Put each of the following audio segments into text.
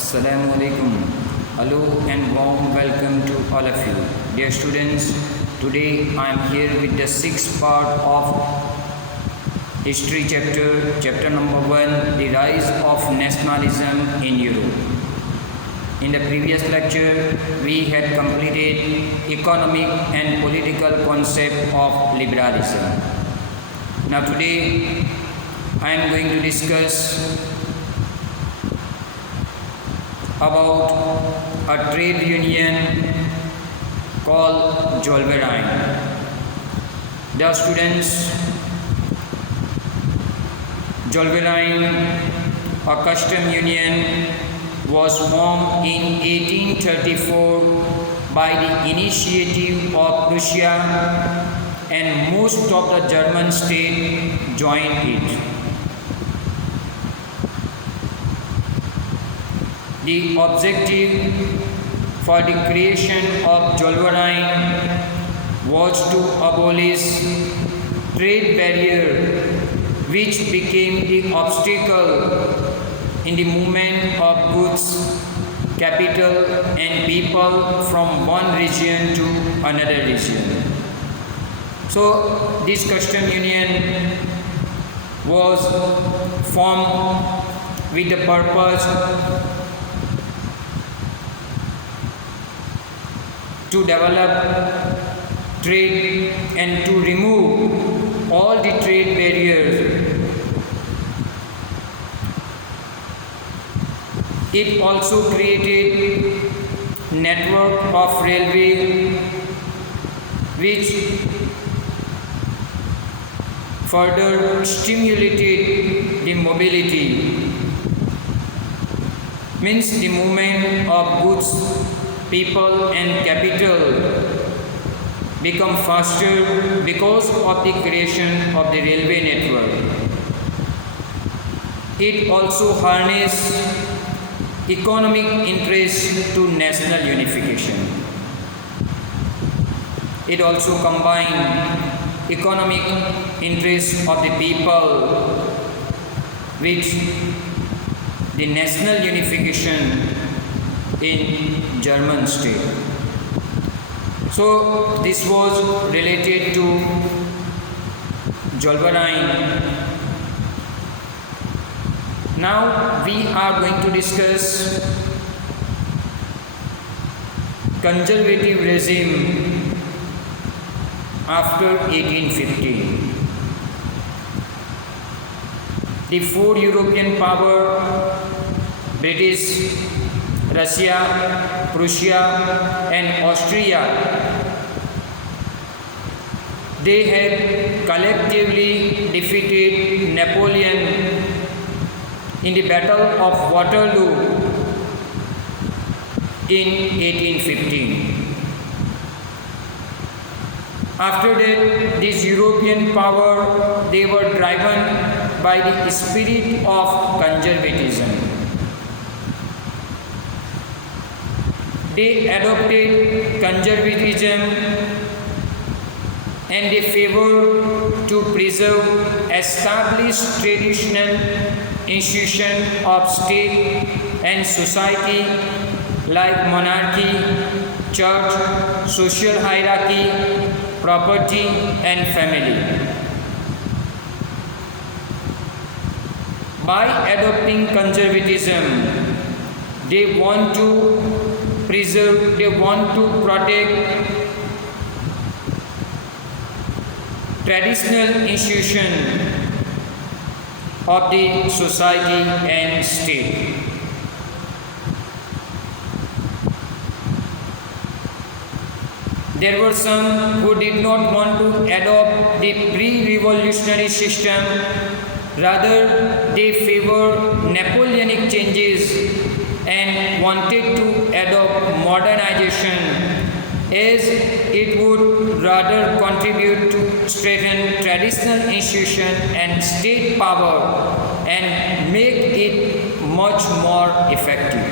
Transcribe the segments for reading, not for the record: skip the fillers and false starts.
Assalamu alaikum. Hello and warm welcome to all of you. Dear students, today I am here with the sixth part of history chapter number 1, the rise of nationalism in Europe. In the previous lecture, we had completed economic and political concept of liberalism. Now today, I am going to discuss about a trade union called Zollverein. The students, Zollverein, a custom union, was formed in 1834 by the initiative of Prussia, and most of the German states joined it. The objective for the creation of Zollverein was to abolish trade barrier which became the obstacle in the movement of goods, capital and people from one region to another region. So this custom union was formed with the purpose to develop trade and to remove all the trade barriers. It also created network of railway which further stimulated the mobility, means the movement of goods, people and capital become faster because of the creation of the railway network. It also harnessed economic interest to national unification. It also combined economic interest of the people with the national unification in German state. So this was related to Zollverein. Now we are going to discuss conservative regime after 1815. The four European powers, British, Russia, Prussia and Austria, they had collectively defeated Napoleon in the Battle of Waterloo in 1815. After that, this European power, they were driven by the spirit of conservatism. They adopted conservatism and they favored to preserve established traditional institutions of state and society like monarchy, church, social hierarchy, property and family. By adopting conservatism, they want to preserve, they want to protect traditional institutions of the society and state. There were some who did not want to adopt the pre-revolutionary system, rather they favored Napoleonic changes and wanted to adopt modernization as it would rather contribute to strengthen traditional institutions and state power and make it much more effective.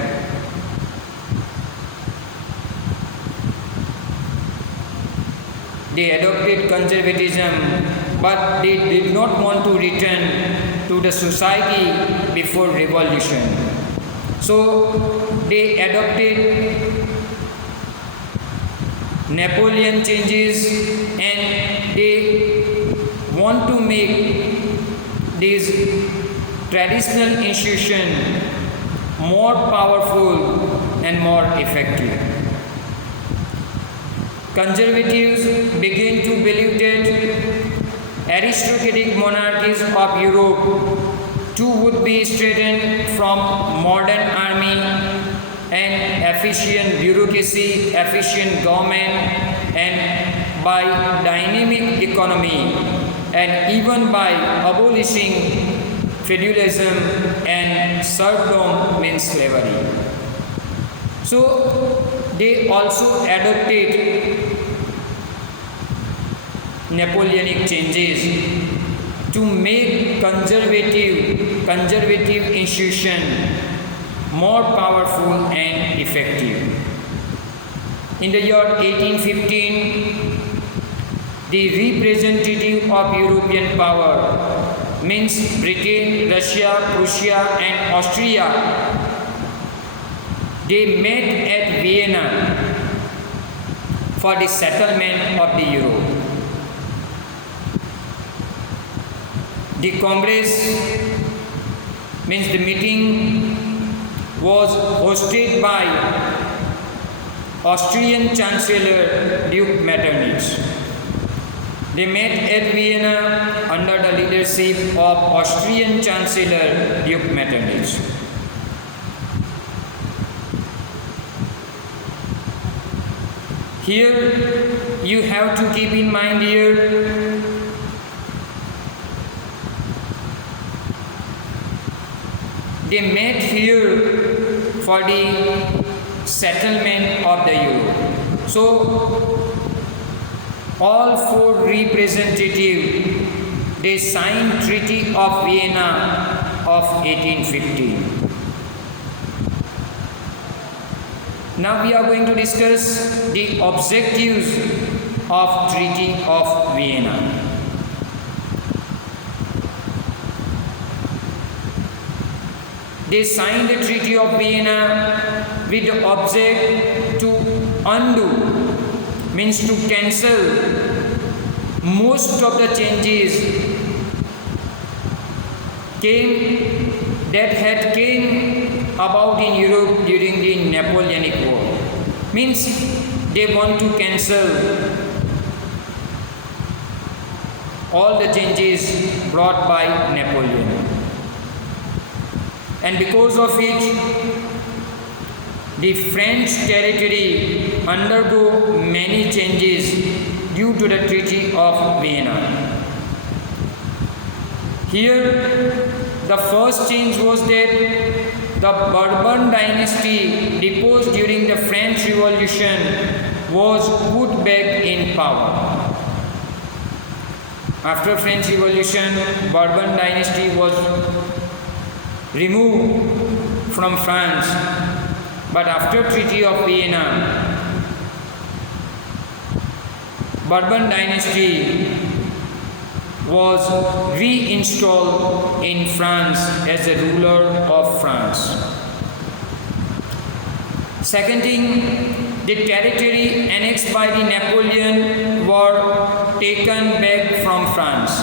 They adopted conservatism, but they did not want to return to the society before revolution. So they adopted Napoleon changes and they want to make this traditional institution more powerful and more effective. Conservatives began to believe that aristocratic monarchies of Europe too would be strengthened from modern army and efficient bureaucracy, efficient government, and by dynamic economy, and even by abolishing feudalism and serfdom means slavery. So they also adopted Napoleonic changes to make conservative institution more powerful and effective. In the year 1815, the representative of European power means Britain, Russia, Prussia and Austria, they met at Vienna for the settlement of the Europe. The Congress means the meeting was hosted by Austrian Chancellor Duke Metternich. They met at Vienna under the leadership of Austrian Chancellor Duke Metternich. Here you have to keep in mind here they met here for the settlement of the Europe. So all four representatives they signed Treaty of Vienna of 1815. Now we are going to discuss the objectives of Treaty of Vienna. They signed the Treaty of Vienna with the object to undo, means to cancel most of the changes that had came about in Europe during the Napoleonic War. Means they want to cancel all the changes brought by Napoleon. And because of it, the French territory undergo many changes due to the Treaty of Vienna. Here, the first change was that the Bourbon dynasty deposed during the French Revolution was put back in power. After French Revolution, Bourbon dynasty was removed from France, but after Treaty of Vienna, Bourbon dynasty was reinstalled in France as the ruler of France. Second thing, the territory annexed by the Napoleon were taken back from France.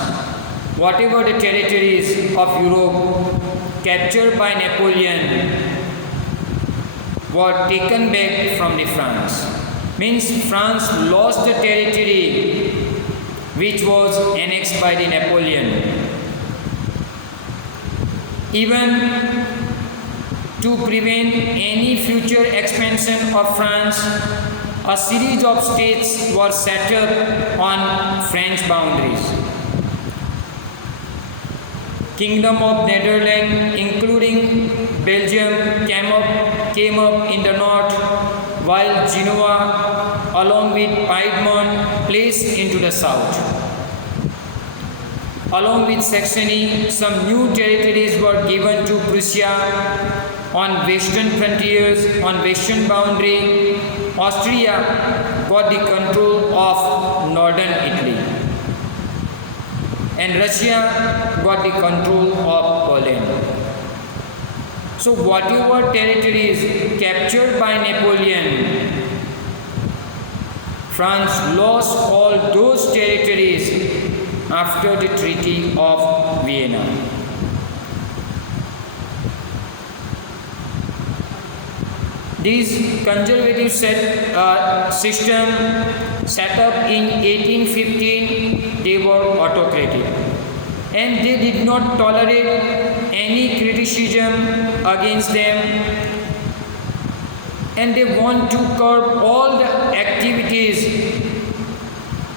Whatever the territories of Europe captured by Napoleon were taken back from the France. Means France lost the territory which was annexed by the Napoleon. Even to prevent any future expansion of France, a series of states were set up on French boundaries. Kingdom of Netherlands, including Belgium, came up in the north, while Genoa, along with Piedmont, placed into the south. Along with Saxony, some new territories were given to Prussia on western frontiers, on western boundary. Austria got the control of northern Italy, and Russia got the control of Poland. So whatever territories captured by Napoleon, France lost all those territories after the Treaty of Vienna. This conservative system set up in 1815, they were autocratic and they did not tolerate any criticism against them, and they want to curb all the activities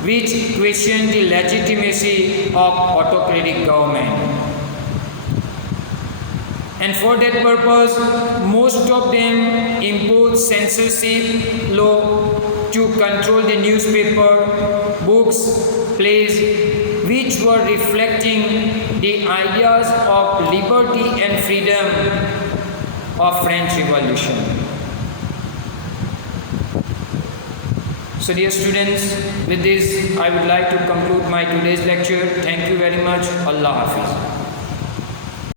which question the legitimacy of autocratic government. And for that purpose, most of them impose censorship law to control the newspaper, books, plays, which were reflecting the ideas of liberty and freedom of French Revolution. So dear students, with this I would like to conclude my today's lecture. Thank you very much. Allah Hafiz.